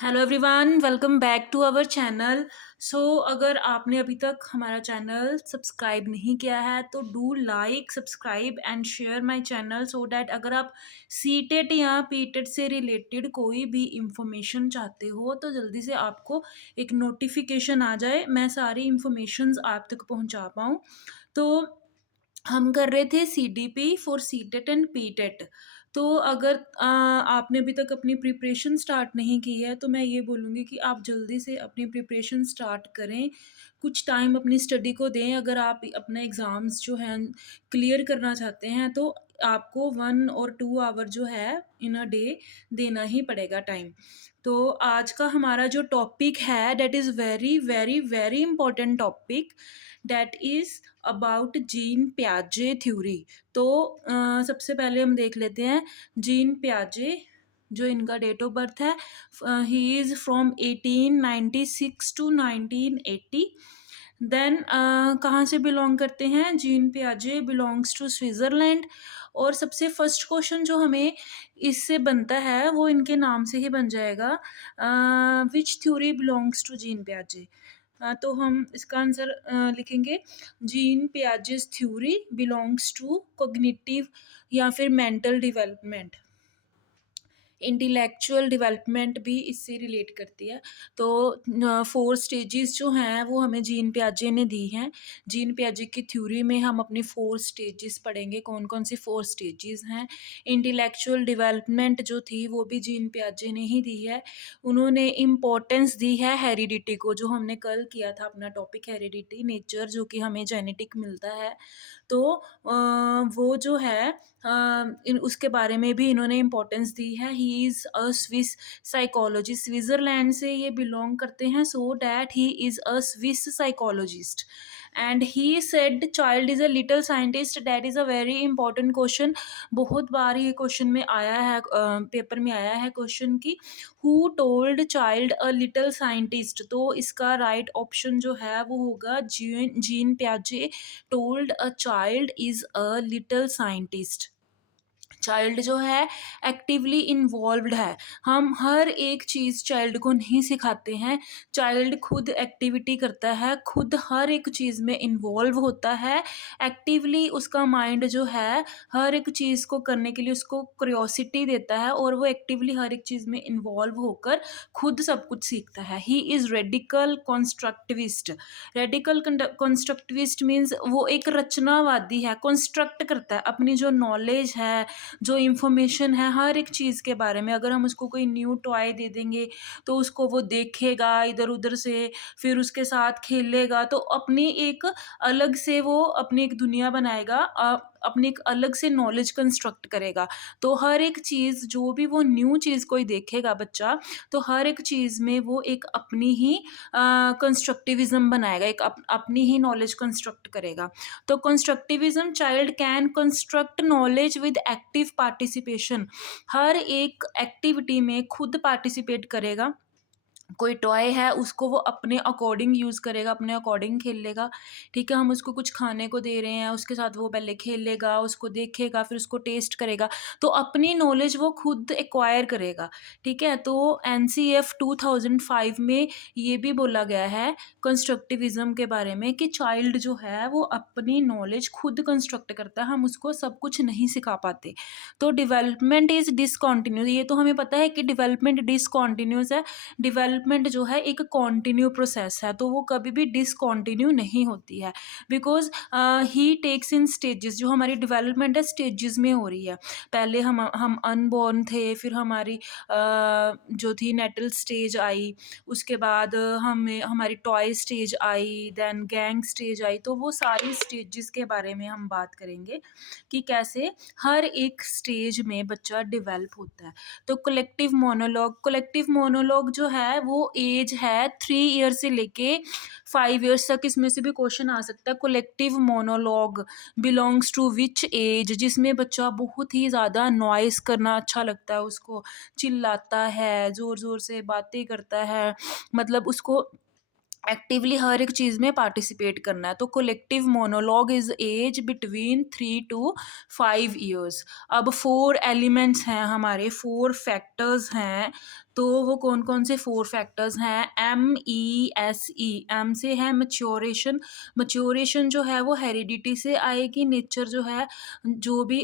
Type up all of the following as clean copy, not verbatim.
Hello everyone, welcome back to our channel. अगर आपने अभी तक हमारा चैनल सब्सक्राइब नहीं किया है तो do like subscribe and share my channel so that अगर आप सीटेट या पीटेट से रिलेटेड कोई भी इंफॉर्मेशन चाहते हो तो जल्दी से आपको एक नोटिफिकेशन आ जाए, मैं सारी इंफॉर्मेशंस आप तक पहुंचा पाऊँ। तो हम कर रहे थे CDP for CTET and PTET. तो अगर आपने अभी तक अपनी प्रिपरेशन स्टार्ट नहीं की है तो मैं ये बोलूँगी कि आप जल्दी से अपनी प्रिपरेशन स्टार्ट करें, कुछ टाइम अपनी स्टडी को दें। अगर आप अपने एग्ज़ाम्स जो हैं क्लियर करना चाहते हैं तो आपको 1 और 2 आवर जो है इन अ डे देना ही पड़ेगा टाइम। तो आज का हमारा जो टॉपिक है that is very very very important topic, that is about Jean पियाजे थ्योरी। तो सबसे पहले हम देख लेते हैं जीन पियाजे, जो इनका डेट ऑफ बर्थ है। He is from 1896 to 1980। Then कहाँ से बिलोंग करते हैं? जीन पियाजे बिलोंग्स टू स्विट्ज़रलैंड। और सबसे फर्स्ट क्वेश्चन जो हमें इससे बनता है वो इनके नाम से ही बन जाएगा, which theory belongs to Jean पियाजे। तो हम इसका आंसर लिखेंगे Jean Piaget's theory belongs to cognitive या फिर मेंटल डेवलपमेंट। इंटेलेक्चुअल डेवलपमेंट भी इससे रिलेट करती है। तो 4 स्टेजेस जो हैं वो हमें जीन पियाजे ने दी हैं। जीन पियाजे की थ्योरी में हम अपनी 4 स्टेजेस पढ़ेंगे, कौन-कौन सी 4 स्टेजेस हैं। इंटेलेक्चुअल डेवलपमेंट जो थी वो भी जीन पियाजे ने ही दी है। उन्होंने इम्पोर्टेंस दी है हेरिडिटी को, जो हमने कल किया था अपना टॉपिक हेरिडिटी नेचर, जो कि हमें जेनेटिक मिलता है। तो वो जो है उसके बारे में भी इन्होंने इम्पोर्टेंस दी है। He is a Swiss psychologist, Switzerland से ये बिलोंग करते हैं, so that he is a Swiss psychologist. And he said child is a little scientist. That is a very important question. बहुत बार ये क्वेश्चन में आया है, पेपर में आया है क्वेश्चन की who told child a little scientist. तो इसका राइट ऑप्शन जो है वो होगा जीन जीन पियाजे told a child is a little scientist. Child जो है एक्टिवली इन्वॉल्व्ड है। हम हर एक चीज़ चाइल्ड को नहीं सिखाते हैं। चाइल्ड खुद एक्टिविटी करता है, खुद हर एक चीज़ में इन्वॉल्व होता है। एक्टिवली उसका माइंड जो है हर एक चीज़ को करने के लिए उसको क्यूरियोसिटी देता है और वो एक्टिवली हर एक चीज़ में इन्वॉल्व होकर खुद सब कुछ सीखता है। He is radical constructivist. Radical constructivist means वो एक रचनावादी है, कंस्ट्रक्ट करता है अपनी जो नॉलेज है, जो इन्फॉर्मेशन है हर एक चीज़ के बारे में। अगर हम उसको कोई न्यू टॉय दे देंगे तो उसको वो देखेगा इधर-उधर से, फिर उसके साथ खेलेगा, तो अपनी एक अलग से वो अपनी एक दुनिया बनाएगा, अपनी एक अलग से नॉलेज कंस्ट्रक्ट करेगा। तो हर एक चीज़ जो भी वो न्यू चीज़ कोई देखेगा बच्चा, तो हर एक चीज़ में वो एक अपनी ही कंस्ट्रक्टिविज़्म बनाएगा, एक अपनी ही नॉलेज कंस्ट्रक्ट करेगा। तो constructivism child can construct knowledge with active participation. हर एक एक्टिविटी में खुद पार्टिसिपेट करेगा। कोई टॉय है उसको वो अपने अकॉर्डिंग यूज़ करेगा, अपने अकॉर्डिंग खेल लेगा। ठीक है, हम उसको कुछ खाने को दे रहे हैं, उसके साथ वो पहले खेलेगा, उसको देखेगा, फिर उसको टेस्ट करेगा। तो अपनी नॉलेज वो खुद एक्वायर करेगा। ठीक है, तो एनसीएफ 2005 में ये भी बोला गया है कंस्ट्रक्टिविज्म के बारे में कि चाइल्ड जो है वो अपनी नॉलेज खुद कंस्ट्रक्ट करता है, हम उसको सब कुछ नहीं सिखा पाते। तो डेवलपमेंट इज़ डिसकंटिन्यूअस, ये तो हमें पता है कि डेवलपमेंट डिसकंटिन्यूअस है। डेवलपमेंट जो है एक कॉन्टिन्यू प्रोसेस है, तो वो कभी भी डिसकंटिन्यू नहीं होती है। Because he takes in stages, जो हमारी डेवलपमेंट है स्टेजेस में हो रही है। पहले हम अनबॉर्न थे, फिर हमारी जो थी नेटल स्टेज आई, उसके बाद हमें हमारी टॉय स्टेज आई, देन गैंग स्टेज आई। तो वो सारी स्टेजेस के बारे में हम बात करेंगे कि कैसे हर एक स्टेज में बच्चा डेवलप होता है। तो कलेक्टिव मोनोलॉग जो है वो एज है 3 ईयर से लेके 5 ईयर्स तक। इसमें से भी क्वेश्चन आ सकता है collective monologue belongs to which age, जिसमें बच्चा बहुत ही ज़्यादा नॉइस करना अच्छा लगता है उसको, चिल्लाता है, ज़ोर ज़ोर से बातें करता है, मतलब उसको एक्टिवली हर एक चीज़ में पार्टिसिपेट करना है। तो collective monologue is age between 3 to 5 years. अब 4 एलिमेंट्स हैं हमारे, 4 फैक्टर्स हैं तो वो कौन-कौन से 4 फैक्टर्स हैं, MESE, एम से है मैच्योरेशन, मैच्योरेशन जो है वो हेरिडिटी से आएगी, नेचर जो है, जो भी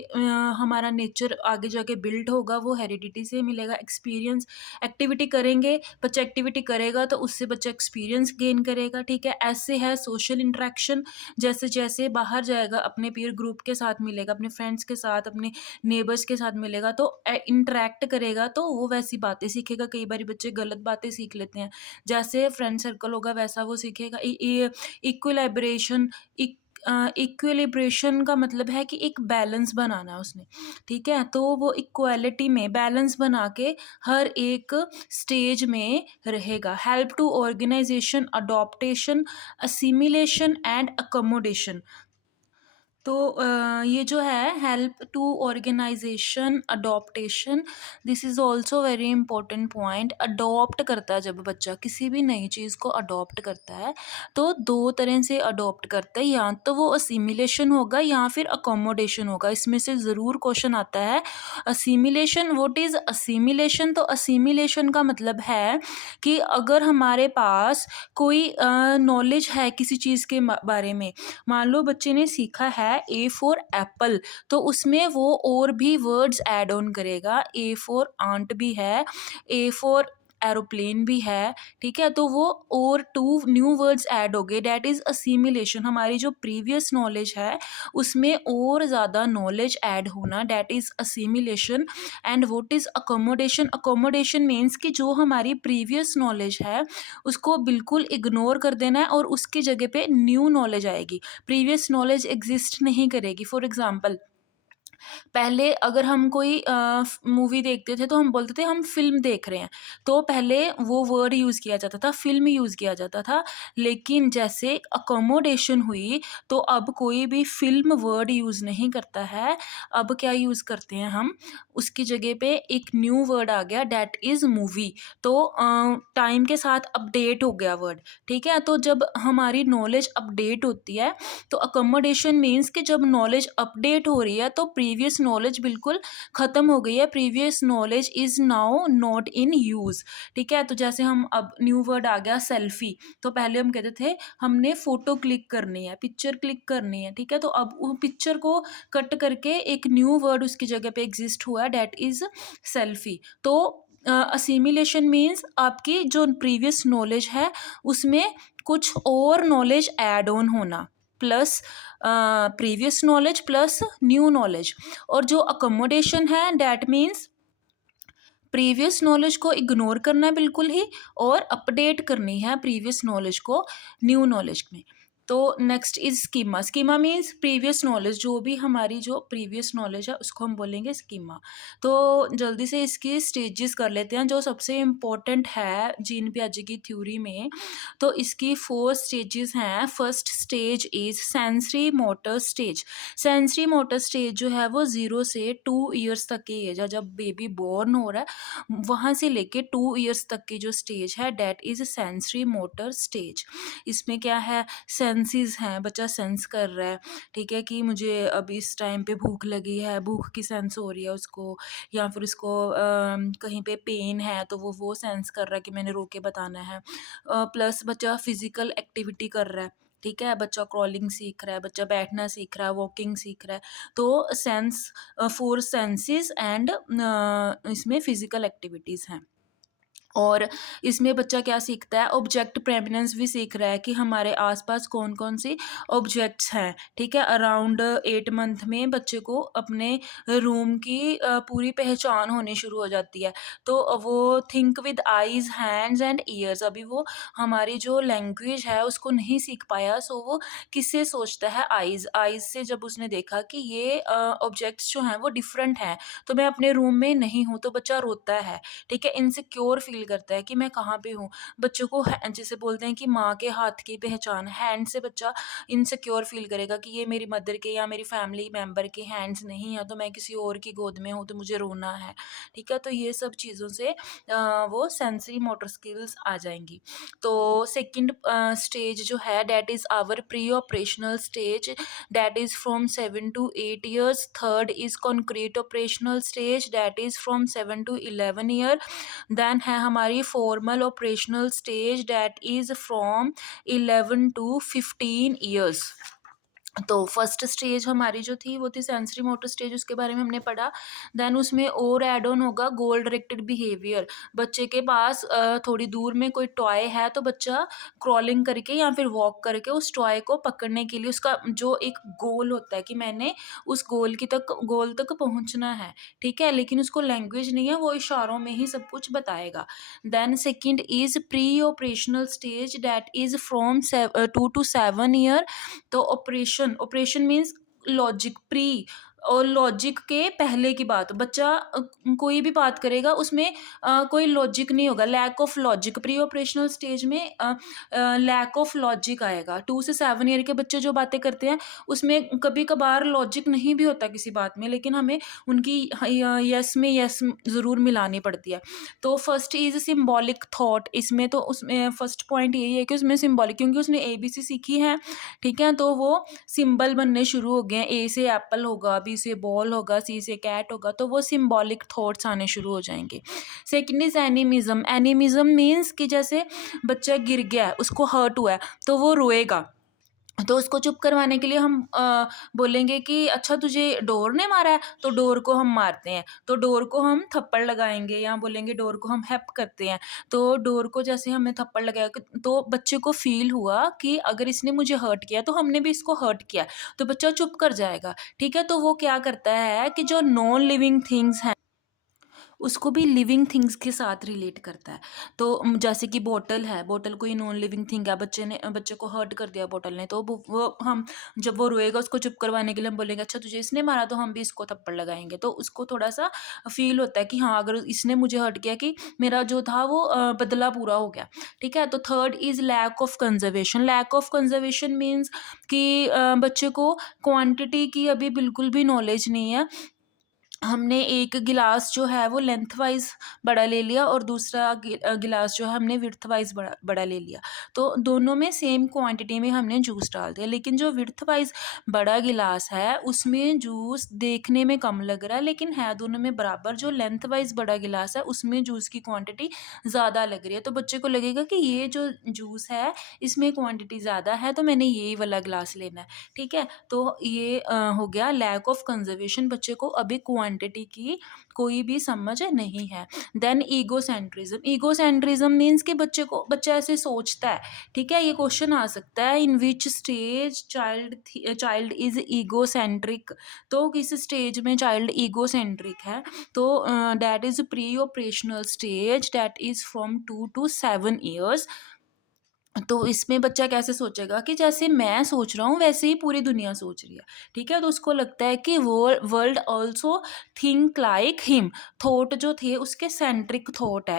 हमारा नेचर आगे जाके बिल्ड होगा वो हेरिडिटी से मिलेगा, एक्सपीरियंस, एक्टिविटी करेंगे, बच्चा एक्टिविटी करेगा तो उससे बच्चा एक्सपीरियंस गेन करेगा, ठीक है। एस से है सोशल इंटरेक्शन, जैसे-जैसे बाहर जाएगा अपने पीयर ग्रुप के साथ मिलेगा, अपने फ्रेंड्स के साथ, अपने नेबर्स के साथ मिलेगा तो इंटरैक्ट करेगा तो वो वैसी बातें सीखेगा। कई बारी बच्चे गलत बातें सीख लेते हैं, जैसे फ्रेंड सर्कल होगा वैसा वो सीखेगा। इक्विलाइब्रेशन, इक्विलिब्रेशन का मतलब है कि एक बैलेंस बनाना है उसने, ठीक है। तो वो इक्वालिटी में बैलेंस बना के हर एक स्टेज में रहेगा। Help to organisation, adaptation, assimilation and accommodation. तो ये जो है help to organisation, adaptation, this is also very important point. Adopt करता है जब बच्चा किसी भी नई चीज़ को अडॉप्ट करता है, तो दो तरह से अडॉप्ट करता है, या तो वो असिमिलेशन होगा या फिर अकोमोडेशन होगा। इसमें से ज़रूर क्वेश्चन आता है असिमिलेशन। What is assimilation? तो असिमिलेशन का मतलब है कि अगर हमारे पास कोई नॉलेज है किसी चीज़ के बारे में, मान लो बच्चे ने सीखा है ए फॉर एप्पल, तो उसमें वो और भी वर्ड्स ऐड ऑन करेगा। ए फॉर आंट भी है, ए फॉर एरोप्लेन भी है, ठीक है। तो वो और टू न्यू वर्ड्स ऐड हो गए, डेट इज असिमिलेशन। हमारी जो प्रीवियस नॉलेज है उसमें और ज़्यादा नॉलेज ऐड होना, that is assimilation. And what is accommodation? Accommodation means कि जो हमारी प्रीवियस नॉलेज है उसको बिल्कुल इग्नोर कर देना है और उसकी जगह पे न्यू नॉलेज आएगी, प्रीवियस नॉलेज एग्जिस्ट नहीं करेगी। फॉर एग्जाम्पल, पहले अगर हम कोई मूवी देखते थे तो हम बोलते थे हम फ़िल्म देख रहे हैं, तो पहले वो वर्ड यूज़ किया जाता था, फ़िल्म यूज़ किया जाता था। लेकिन जैसे अकोमोडेशन हुई तो अब कोई भी फ़िल्म वर्ड यूज़ नहीं करता है, अब क्या यूज़ करते हैं हम, उसकी जगह पे एक न्यू वर्ड आ गया, दैट इज़ मूवी। तो टाइम के साथ अपडेट हो गया वर्ड, ठीक है। तो जब हमारी नॉलेज अपडेट होती है, तो अकोमोडेशन मीन्स कि जब नॉलेज अपडेट हो रही है तो प्रीवियस नॉलेज बिल्कुल ख़त्म हो गई है, previous knowledge is now not in use, ठीक है। तो जैसे हम अब न्यू वर्ड आ गया सेल्फी, तो पहले हम कहते थे हमने फ़ोटो क्लिक करनी है, पिक्चर क्लिक करनी है, ठीक है। तो अब वो पिक्चर को कट करके एक न्यू वर्ड उसकी जगह पे एग्जिस्ट हुआ है, डैट इज़ सेल्फी। तो असिमिलेशन मीन्स आपकी जो प्रीवियस नॉलेज है उसमें कुछ और नॉलेज ऐड ऑन होना, plus previous knowledge plus new knowledge. और जो अकोमोडेशन है डैट मीन्स प्रीवियस नॉलेज को इग्नोर करना है बिल्कुल ही, और अपडेट करनी है प्रीवियस नॉलेज को न्यू नॉलेज में। तो next is schema. Schema means previous knowledge, जो भी हमारी जो प्रीवियस नॉलेज है उसको हम बोलेंगे स्कीमा। तो जल्दी से इसकी स्टेजेस कर लेते हैं जो सबसे इम्पोर्टेंट है जीन पियाजे की थ्योरी में। तो इसकी 4 स्टेजेस हैं। First stage is sensory motor stage. Sensory motor stage जो है वो 0 से 2 ईयर्स तक की एज है, जब बेबी बॉर्न हो रहा है वहाँ से लेके 2 ईयर्स तक की जो स्टेज है that is sensory motor stage. इसमें क्या है, सेंसेस हैं, बच्चा सेंस कर रहा है, ठीक है, कि मुझे अब इस टाइम पे भूख लगी है, भूख की सेंस हो रही है उसको, या फिर उसको कहीं पे पेन है तो वो सेंस कर रहा है कि मैंने रो के बताना है। प्लस बच्चा फिजिकल एक्टिविटी कर रहा है, ठीक है, बच्चा क्रॉलिंग सीख रहा है, बच्चा बैठना सीख रहा है, वॉकिंग सीख रहा है। तो सेंस, 4 सेंसेस एंड इसमें फिजिकल एक्टिविटीज़ हैं। और इसमें बच्चा क्या सीखता है, ऑब्जेक्ट प्रेमिनेंस भी सीख रहा है कि हमारे आसपास कौन कौन सी ऑब्जेक्ट्स हैं, ठीक है। अराउंड 8 मंथ में बच्चे को अपने रूम की पूरी पहचान होनी शुरू हो जाती है। तो वो think with eyes, hands and years. अभी वो हमारी जो लैंग्वेज है उसको नहीं सीख पाया, सो वो किससे सोचता है, आईज। आईज से जब उसने देखा कि ये ऑब्जेक्ट्स जो हैं वो डिफरेंट हैं, तो मैं अपने रूम में नहीं हूँ, तो बच्चा रोता है, ठीक है, इनसिक्योर फील करता है कि मैं कहाँ पे हूँ। बच्चों को जैसे बोलते हैं कि माँ के हाथ की पहचान, हैंड से बच्चा इनसिक्योर फील करेगा कि ये मेरी मदर के या मेरी फैमिली मेंबर के हैंड्स नहीं है, तो मैं किसी और की गोद में हूँ तो मुझे रोना है। ठीक है, तो ये सब चीज़ों से वो सेंसरी मोटर स्किल्स आ जाएंगी। तो सेकंड स्टेज जो है that is our pre operational stage, that is from 7 to 8 years। Third is concrete operational stage, that is from 7 to 11 year। Then है हमारी formal operational stage, that is from 11 to 15 years। तो first stage हमारी जो थी वो थी sensory motor stage, उसके बारे में हमने पढ़ा। देन उसमें और ऐड ऑन होगा गोल डायरेक्टेड बिहेवियर। बच्चे के पास थोड़ी दूर में कोई टॉय है तो बच्चा क्रॉलिंग करके या फिर वॉक करके उस टॉय को पकड़ने के लिए उसका जो एक गोल होता है कि मैंने उस गोल तक पहुंचना है। ठीक है, लेकिन उसको लैंग्वेज नहीं है, वो इशारों में ही सब कुछ बताएगा। Then second is pre operational stage, that is from 2 to 7 year। तो operation operation means logic, pre और लॉजिक के पहले की बात। बच्चा कोई भी बात करेगा उसमें कोई लॉजिक नहीं होगा, lack of logic. Pre operational stage में लैक ऑफ लॉजिक आएगा। 2 से 7 ईयर के बच्चे जो बातें करते हैं उसमें कभी कभार लॉजिक नहीं भी होता किसी बात में, लेकिन हमें उनकी यस में यस ज़रूर मिलानी पड़ती है। तो फर्स्ट इज सिम्बॉलिक थॉट। इसमें तो उसमें फर्स्ट पॉइंट यही है कि उसमें सिम्बॉलिक, क्योंकि उसने ABC सीखी है। ठीक है, तो वो सिंबल बनने शुरू हो गए हैं। A से एप्पल होगा, B से बॉल होगा, C से कैट होगा, तो वो सिंबॉलिक थॉट्स आने शुरू हो जाएंगे। Second is animism. Animism means कि जैसे बच्चा गिर गया है, उसको हर्ट हुआ है तो वो रोएगा, तो उसको चुप करवाने के लिए हम बोलेंगे कि अच्छा तुझे डोर ने मारा है, तो डोर को हम मारते हैं, तो डोर को हम थप्पड़ लगाएंगे या बोलेंगे डोर को हम हेल्प करते हैं। तो डोर को जैसे हमने थप्पड़ लगाया तो बच्चे को फील हुआ कि अगर इसने मुझे हर्ट किया तो हमने भी इसको हर्ट किया, तो बच्चा चुप कर जाएगा। ठीक है, तो वो क्या करता है कि जो नॉन लिविंग थिंग्स हैं उसको भी लिविंग थिंग्स के साथ रिलेट करता है। तो जैसे कि बॉटल है, बॉटल कोई नॉन लिविंग थिंग है, बच्चे को हर्ट कर दिया बॉटल ने, तो वो हम जब वो रोएगा उसको चुप करवाने के लिए हम बोलेंगे अच्छा तुझे इसने मारा, तो हम भी इसको थप्पड़ लगाएंगे। तो उसको थोड़ा सा फील होता है कि हाँ अगर इसने मुझे हर्ट किया कि मेरा जो था वो बदला पूरा हो गया। ठीक है, तो third is lack of conservation. Lack of conservation means कि बच्चे को क्वांटिटी की अभी बिल्कुल भी नॉलेज नहीं है। हमने एक गिलास जो है वो लेंथ वाइज बड़ा ले लिया और दूसरा गिलास जो है हमने विड्थ वाइज बड़ा बड़ा ले लिया, तो दोनों में सेम क्वांटिटी में हमने जूस डाल दिया। लेकिन जो विड्थ वाइज बड़ा गिलास है उसमें जूस देखने में कम लग रहा है, लेकिन है दोनों में बराबर। जो लेंथ वाइज बड़ा गिलास है उसमें जूस की क्वांटिटी ज़्यादा लग रही है, तो बच्चे को लगेगा कि ये जो जूस है इसमें क्वांटिटी ज़्यादा है, तो मैंने यही वाला गिलास लेना है। ठीक है, तो ये हो गया लैक ऑफ कंजर्वेशन। बच्चे को अभी क्वांटिटी की कोई भी समझ नहीं है। Then egocentrism. ईगोसेंट्रिज्म मीन्स कि बच्चा ऐसे सोचता है। ठीक है, ये क्वेश्चन आ सकता है in which stage child is egocentric. तो किस स्टेज में चाइल्ड ईगोसेंट्रिक है, तो that is pre operational stage, that is from 2 to 7 years। तो इसमें बच्चा कैसे सोचेगा कि जैसे मैं सोच रहा हूँ वैसे ही पूरी दुनिया सोच रही है। ठीक है, तो उसको लगता है कि world also think like him. Thought जो थे उसके सेंट्रिक थॉट है।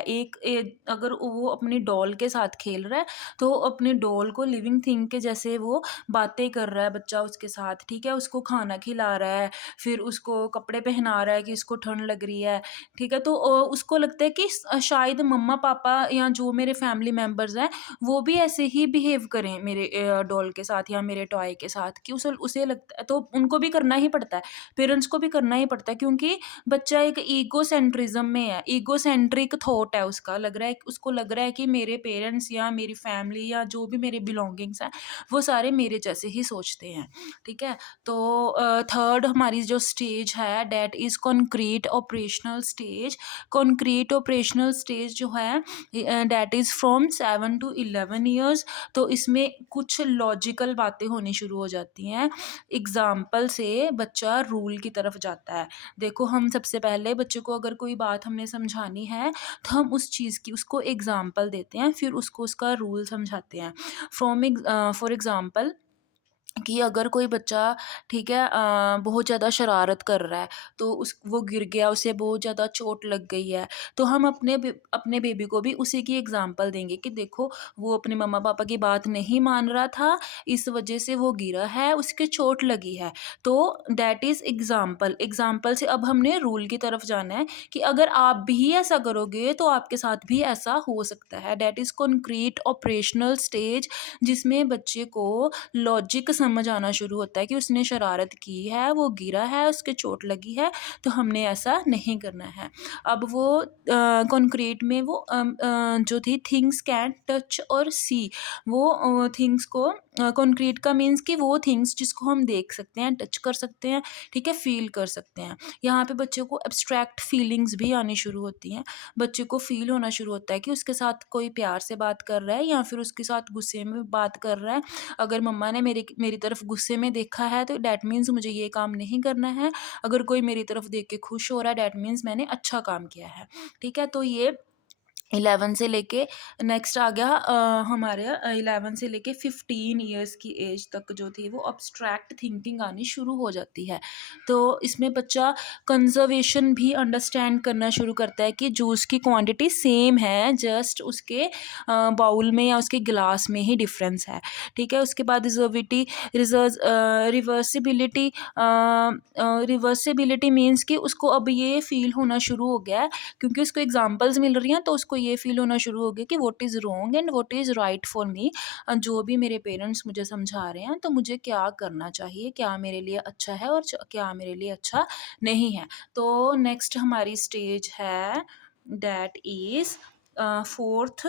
अगर वो अपनी डॉल के साथ खेल रहा है तो अपनी डॉल को लिविंग थिंग के जैसे वो बातें कर रहा है बच्चा उसके साथ। ठीक है, उसको खाना खिला रहा है, फिर उसको कपड़े पहना रहा है कि इसको ठंड लग रही है। ठीक है, तो उसको लगता है कि शायद मम्मा पापा या जो मेरे फैमिली मेम्बर्स हैं वो भी ऐसे ही बिहेव करें मेरे डॉल के साथ या मेरे टॉय के साथ, कि उसे उसे लगता है तो उनको भी करना ही पड़ता है, पेरेंट्स को भी करना ही पड़ता है, क्योंकि बच्चा एक ईगो सेंट्रिज्म में है। ईगो सेंट्रिक थॉट है उसका, उसको लग रहा है कि मेरे पेरेंट्स या मेरी फैमिली या जो भी मेरे बिलोंगिंग्स हैं वो सारे मेरे जैसे ही सोचते हैं। ठीक है, तो थर्ड हमारी जो स्टेज है that is concrete operational stage. Concrete operational stage जो है that is from 7 to 11 years। तो इसमें कुछ लॉजिकल बातें होनी शुरू हो जाती हैं। एग्जाम्पल से बच्चा रूल की तरफ जाता है। देखो, हम सबसे पहले बच्चे को अगर कोई बात हमने समझानी है तो हम उस चीज़ की उसको एग्जाम्पल देते हैं, फिर उसको उसका रूल समझाते हैं। फॉर एग्जाम्पल कि अगर कोई बच्चा, ठीक है, बहुत ज़्यादा शरारत कर रहा है, तो उस वो गिर गया, उसे बहुत ज़्यादा चोट लग गई है, तो हम अपने बेबी को भी उसी की एग्ज़ाम्पल देंगे कि देखो, वो अपने मम्मा-पापा की बात नहीं मान रहा था, इस वज़ह से वो गिरा है, उसके चोट लगी है। तो दैट इज़ एग्ज़ाम्पल। एग्ज़ाम्पल से अब हमने रूल की तरफ जाना है कि अगर आप भी ऐसा करोगे, तो आपके साथ भी ऐसा हो सकता है। That is concrete operational stage, जिसमें बच्चे को लॉजिक समझ आना शुरू होता है कि उसने शरारत की है, वो गिरा है, उसके चोट लगी है, तो हमने ऐसा नहीं करना है। अब वो कंक्रीट में वो जो थी थिंग्स कैन टच और सी, वो थिंग्स को कंक्रीट का मीन्स कि वो थिंग्स जिसको हम देख सकते हैं, टच कर सकते हैं, ठीक है, फ़ील कर सकते हैं। यहाँ पे बच्चों को एब्स्ट्रैक्ट फीलिंग्स भी आनी शुरू होती हैं। बच्चे को फ़ील होना शुरू होता है कि उसके साथ कोई प्यार से बात कर रहा है या फिर उसके साथ गुस्से में बात कर रहा है। अगर मम्मा ने मेरी तरफ गुस्से में देखा है, तो दैट मीन्स मुझे ये काम नहीं करना है। अगर कोई मेरी तरफ देख के खुश हो रहा है, दैट मीन्स मैंने अच्छा काम किया है। ठीक है? तो ये 11 से लेके नेक्स्ट आ गया हमारे 11 से लेके 15 इयर्स की एज तक जो थी वो अब्स्ट्रैक्ट थिंकिंग आनी शुरू हो जाती है। तो इसमें बच्चा कंज़र्वेशन भी अंडरस्टैंड करना शुरू करता है कि जूस की क्वांटिटी सेम है, जस्ट उसके बाउल में या उसके ग्लास में ही डिफरेंस है। ठीक है? उसके बाद रिवर्सिबिलिटी, रिवर्सिबिलिटी मीन्स कि उसको अब ये फ़ील होना शुरू हो गया है, क्योंकि उसको एग्जांपल्स मिल रही हैं, तो उसको ये फ़ील होना शुरू हो गया कि what is wrong and what is right for me. जो भी मेरे पेरेंट्स मुझे समझा रहे हैं, तो मुझे क्या करना चाहिए, क्या मेरे लिए अच्छा है और क्या मेरे लिए अच्छा नहीं है। तो नेक्स्ट हमारी स्टेज है, दैट इज़ फोर्थ,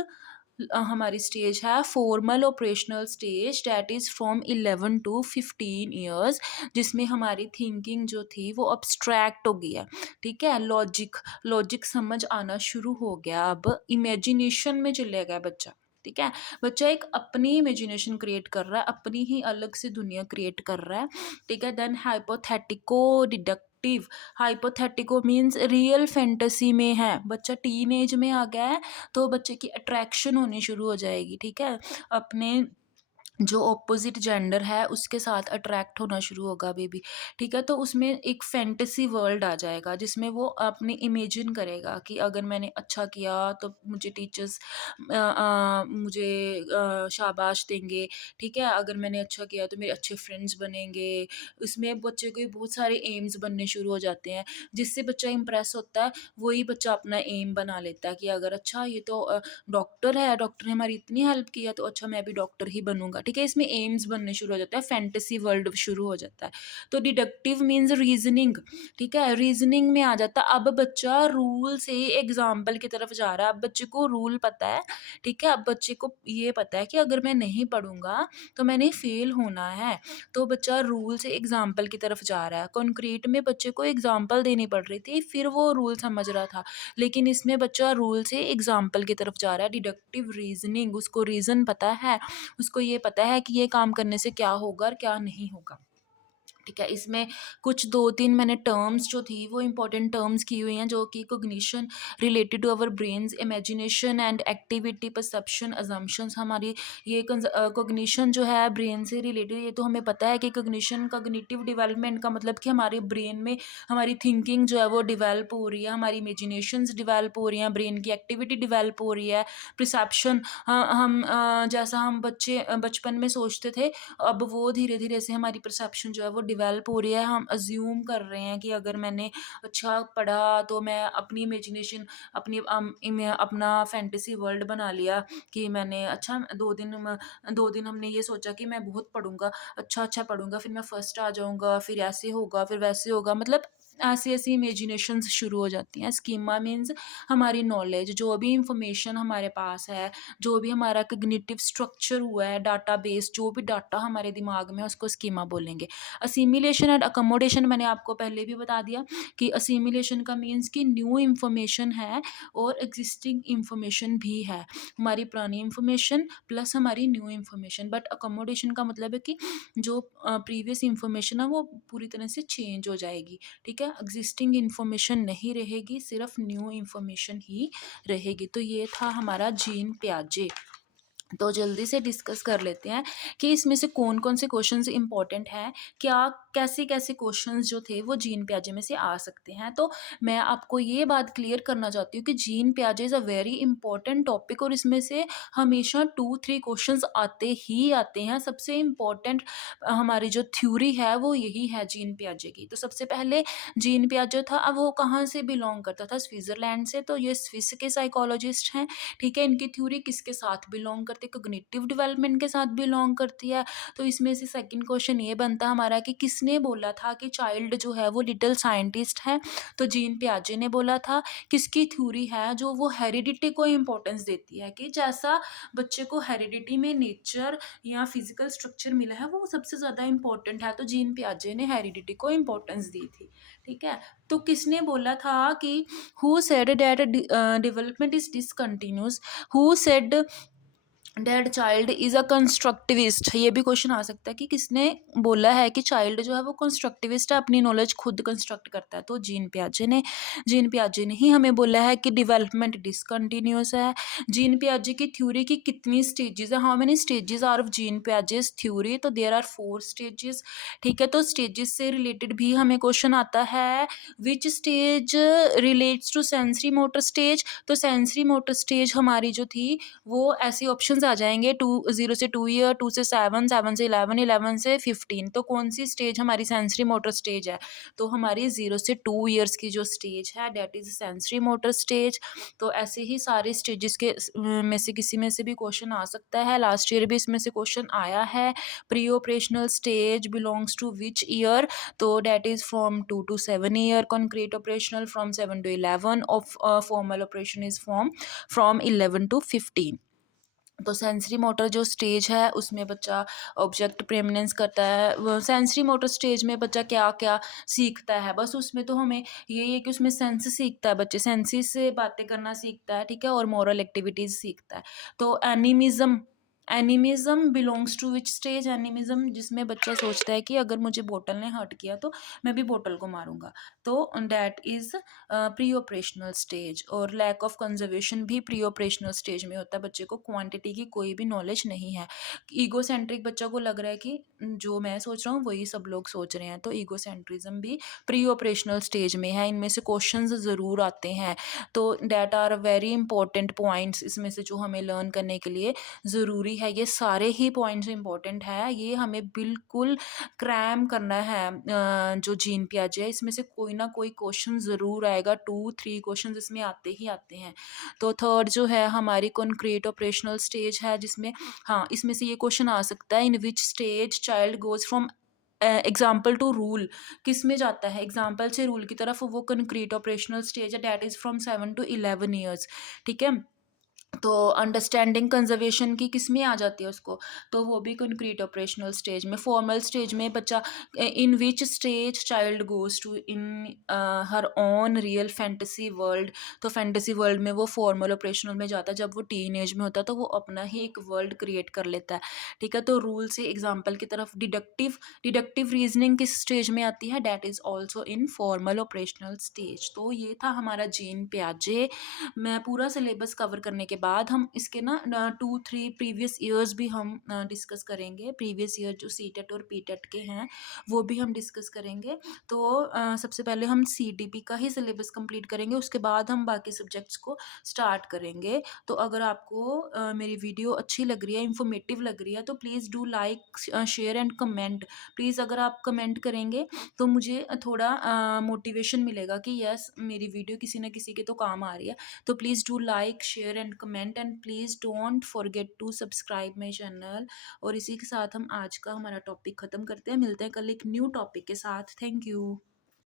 हमारी स्टेज है formal operational stage, that is from 11 to 15 years, जिसमें हमारी थिंकिंग जो थी वो अब्स्ट्रैक्ट हो गई है। ठीक है? लॉजिक लॉजिक समझ आना शुरू हो गया, अब इमेजिनेशन में चले गया बच्चा। ठीक है? बच्चा एक अपनी इमेजिनेशन क्रिएट कर रहा है, अपनी ही अलग से दुनिया क्रिएट कर रहा है। ठीक है? Then hypothetico deductive, hypothetico means real fantasy में है, बच्चा टीन एज में आ गया है, तो बच्चे की अट्रैक्शन होनी शुरू हो जाएगी। ठीक है? अपने जो ऑपोजिट जेंडर है उसके साथ अट्रैक्ट होना शुरू होगा बेबी। ठीक है? तो उसमें एक फैंटेसी वर्ल्ड आ जाएगा, जिसमें वो अपनी इमेजिन करेगा कि अगर मैंने अच्छा किया तो मुझे टीचर्स मुझे शाबाश देंगे। ठीक है? अगर मैंने अच्छा किया तो मेरे अच्छे फ्रेंड्स बनेंगे। उसमें बच्चे के बहुत सारे एम्स बनने शुरू हो जाते हैं, जिससे बच्चा इम्प्रेस होता है, वही बच्चा अपना एम बना लेता है कि अगर अच्छा ये तो डॉक्टर है, डॉक्टर ने हमारी इतनी हेल्प की है, तो अच्छा मैं भी डॉक्टर ही बनूँगा। ठीक है? इसमें एम्स बनने शुरू हो जाता है, फैंटेसी वर्ल्ड शुरू हो जाता है। तो डिडक्टिव मीन्स रीज़निंग, ठीक है? रीज़निंग में आ जाता है, अब बच्चा रूल से एग्ज़ाम्पल की तरफ जा रहा है, अब बच्चे को रूल पता है, ठीक है? अब बच्चे को ये पता है कि अगर मैं नहीं पढ़ूँगा, तो मैंने फ़ेल होना है, तो बच्चा रूल से एग्ज़ाम्पल की तरफ जा रहा है। कॉन्क्रीट में बच्चे को एग्ज़ाम्पल देनी पड़ रही थी, फिर वो रूल समझ रहा था। लेकिन इसमें बच्चा रूल से एग्जाम्पल की तरफ जा रहा है, डिडक्टिव रीजनिंग, उसको रीज़न पता है, उसको ये पता है कि ये काम करने से क्या होगा और क्या नहीं होगा। ठीक है? इसमें कुछ 2-3 मैंने टर्म्स जो थी वो इम्पोर्टेंट टर्म्स की हुई हैं, जो कि cognition related to our brains, imagination and activity, perception, assumptions. हमारी ये कॉग्निशन जो है ब्रेन से रिलेटेड, ये तो हमें पता है कि कॉग्निशन कॉग्निटिव डेवलपमेंट का मतलब कि हमारे ब्रेन में हमारी थिंकिंग जो है वो डेवलप हो रही है, हमारी इमेजिनेशंस डेवलप हो रही हैं, ब्रेन की एक्टिविटी डेवलप हो रही है, परसेप्शन, हम जैसा हम बचपन में सोचते थे, अब वो धीरे-धीरे से हमारी परसेप्शन जो है वो डेवलप हो रही है। हम अज़्यूम कर रहे हैं कि अगर मैंने अच्छा पढ़ा, तो मैं अपनी इमेजिनेशन, अपनी अपना फैंटेसी वर्ल्ड बना लिया कि मैंने अच्छा 2 दिन हमने ये सोचा कि मैं बहुत पढ़ूँगा, अच्छा-अच्छा पढ़ूँगा, फिर मैं फर्स्ट आ जाऊँगा, फिर ऐसे होगा, फिर वैसे होगा, मतलब ऐसी-ऐसी इमेजिनेशंस शुरू हो जाती हैं। स्कीमा मीन्स हमारी नॉलेज, जो भी इंफॉर्मेशन हमारे पास है, जो भी हमारा कॉग्निटिव स्ट्रक्चर हुआ है, डाटाबेस, जो भी डाटा हमारे दिमाग में है, उसको स्कीमा बोलेंगे। असिमिलेशन एंड अकोमोडेशन मैंने आपको पहले भी बता दिया कि असिमिलेशन का मीन्स कि न्यू इंफॉर्मेशन है और एग्जिस्टिंग इंफॉर्मेशन भी है, हमारी पुरानी इंफॉर्मेशन प्लस हमारी न्यू इंफॉर्मेशन। बट अकोमोडेशन का मतलब है कि जो प्रीवियस इंफॉर्मेशन है वो पूरी तरह से चेंज हो जाएगी। ठीक है? एग्जिस्टिंग इंफॉर्मेशन नहीं रहेगी, सिर्फ न्यू इंफॉर्मेशन ही रहेगी। तो ये था हमारा जीन पियाजे। तो जल्दी से डिस्कस कर लेते हैं कि इसमें से कौन-कौन से क्वेश्चंस इम्पोर्टेंट हैं, क्या कैसे-कैसे क्वेश्चंस जो थे वो जीन पियाजे में से आ सकते हैं। तो मैं आपको ये बात क्लियर करना चाहती हूँ कि जीन पियाजे is a very important topic और इसमें से हमेशा 2-3 क्वेश्चंस आते ही आते हैं। सबसे इम्पोर्टेंट हमारी जो थ्योरी है वो यही है जीन पियाजे की। तो सबसे पहले जीन पियाजे था, अब वो कहाँ से बिलॉन्ग करता था? स्विट्ज़रलैंड से, तो ये स्विस के साइकोलॉजिस्ट हैं। ठीक है, इनकी थ्योरी किसके साथ बिलोंग करती है? कॉग्निटिव डेवलपमेंट के साथ बिलोंग करती है। तो इसमें से सेकंड क्वेश्चन ये बनता है हमारा कि किसने बोला था कि चाइल्ड जो है वो लिटिल साइंटिस्ट है? तो जीन पियाजे ने बोला था। किसकी थ्योरी है जो वो हेरिडिटी को इम्पोर्टेंस देती है कि जैसा बच्चे को हेरिडिटी में नेचर या फिजिकल स्ट्रक्चर मिला है वो सबसे ज़्यादा इम्पोर्टेंट है, तो जीन पियाजे ने हेरिडिटी को इम्पोर्टेंस दी थी। ठीक है, तो किसने बोला था कि who said that development is discontinuous, who said dead child is a constructivist? ये भी क्वेश्चन आ सकता है कि किसने बोला है कि चाइल्ड जो है वो कंस्ट्रक्टिविस्ट है, अपनी नॉलेज खुद कंस्ट्रक्ट करता है? तो जीन पियाजे ने ही हमें बोला है कि डेवलपमेंट डिसकंटिन्यूअस है। जीन पियाजे की थ्योरी की कितनी स्टेजेस है? How many stages are of Jean Piaget's theory? तो देयर आर 4 स्टेजेस। ठीक है, तो स्टेजेस से रिलेटेड भी हमें क्वेश्चन आता है। Which stage relates to sensory motor stage? तो सेंसरी मोटर स्टेज हमारी जो थी वो ऐसे ऑप्शंस आ जाएँगे, 0 से 2 ईयर, 2 से 7, 7 से 11, 11 से 15। तो कौन-सी स्टेज हमारी सेंसरी मोटर स्टेज है? तो हमारी 0 से 2 ईयर्स की जो स्टेज है that is sensory motor stage. तो ऐसे ही सारे स्टेजेस के में से किसी में से भी क्वेश्चन आ सकता है। लास्ट ईयर भी इसमें से क्वेश्चन आया है। Pre operational stage belongs to which year? तो that is from 2 to 7 year, concrete operational from 7 to 11, formal operation is from 11 to 15। तो सेंसरी मोटर जो स्टेज है उसमें बच्चा ऑब्जेक्ट प्रेमिनेंस करता है। वो सेंसरी मोटर स्टेज में बच्चा क्या क्या सीखता है? बस उसमें तो हमें यही है कि उसमें सेंस सीखता है, बच्चे सेंसेस से बातें करना सीखता है। ठीक है, और मोरल एक्टिविटीज़ सीखता है। तो animism belongs to which stage? Animism जिसमें बच्चा सोचता है कि अगर मुझे बोतल ने हर्ट किया तो मैं भी बोतल को मारूंगा। तो that is pre operational stage. और लैक ऑफ कंजर्वेशन भी प्री ऑपरेशनल स्टेज में होता है, बच्चे को क्वांटिटी की कोई भी नॉलेज नहीं है। ईगोसेंट्रिक बच्चा को लग रहा है कि जो मैं सोच रहा हूँ वही सब लोग सोच रहे हैं, तो ईगोसेंट्रिज्म भी प्री ऑपरेशनल स्टेज में है। इनमें से क्वेश्चंस ज़रूर आते हैं, तो that are very important points इसमें से जो हमें लर्न करने के लिए ज़रूरी है। ये सारे ही पॉइंट्स इंपॉर्टेंट है, ये हमें बिल्कुल क्रैम करना है। जो जीन पियाजे है इसमें से कोई ना कोई क्वेश्चन ज़रूर आएगा, 2-3 क्वेश्चन इसमें आते ही आते हैं। तो थर्ड जो है हमारी कॉन्क्रीट ऑपरेशनल स्टेज है, जिसमें हाँ इसमें से ये क्वेश्चन आ सकता है, in which stage child goes from example to rule? किस में जाता है एग्जाम्पल से रूल की तरफ? वो कॉन्क्रीट ऑपरेशनल स्टेज है, that is from 7 to 11 years. ठीक है, तो अंडरस्टैंडिंग कंजर्वेशन की किस में आ जाती है उसको? तो वो भी कंक्रीट ऑपरेशनल स्टेज में। फॉर्मल स्टेज में बच्चा in which stage child goes to in her own real fantasy world? तो फैंटेसी वर्ल्ड में वो फॉर्मल ऑपरेशनल में जाता है, जब वो टीन एज में होता है तो वो अपना ही एक वर्ल्ड क्रिएट कर लेता है। ठीक है, तो रूल से एग्जाम्पल की तरफ। डिडक्टिव रीजनिंग किस स्टेज में आती है? That is also in formal operational stage. तो ये था हमारा जीन पियाजे। मैं पूरा सिलेबस कवर करने के बाद हम इसके ना 2-3 प्रीवियस ईयर्स भी हम डिस्कस करेंगे। प्रीवियस ईयर जो सीटेट और पीटेट के हैं वो भी हम डिस्कस करेंगे। तो सबसे पहले हम सीटीपी का ही सिलेबस कंप्लीट करेंगे, उसके बाद हम बाकी सब्जेक्ट्स को स्टार्ट करेंगे। तो अगर आपको मेरी वीडियो अच्छी लग रही है, इंफॉर्मेटिव लग रही है, तो please do like, share and comment. Please अगर आप कमेंट करेंगे तो मुझे थोड़ा मोटिवेशन मिलेगा कि यस मेरी वीडियो किसी न किसी के तो काम आ रही है। तो please do like, share and comment, and please don't forget to subscribe my channel. और इसी के साथ हम आज का हमारा टॉपिक ख़त्म करते हैं। मिलते हैं कल एक न्यू टॉपिक के साथ। Thank you.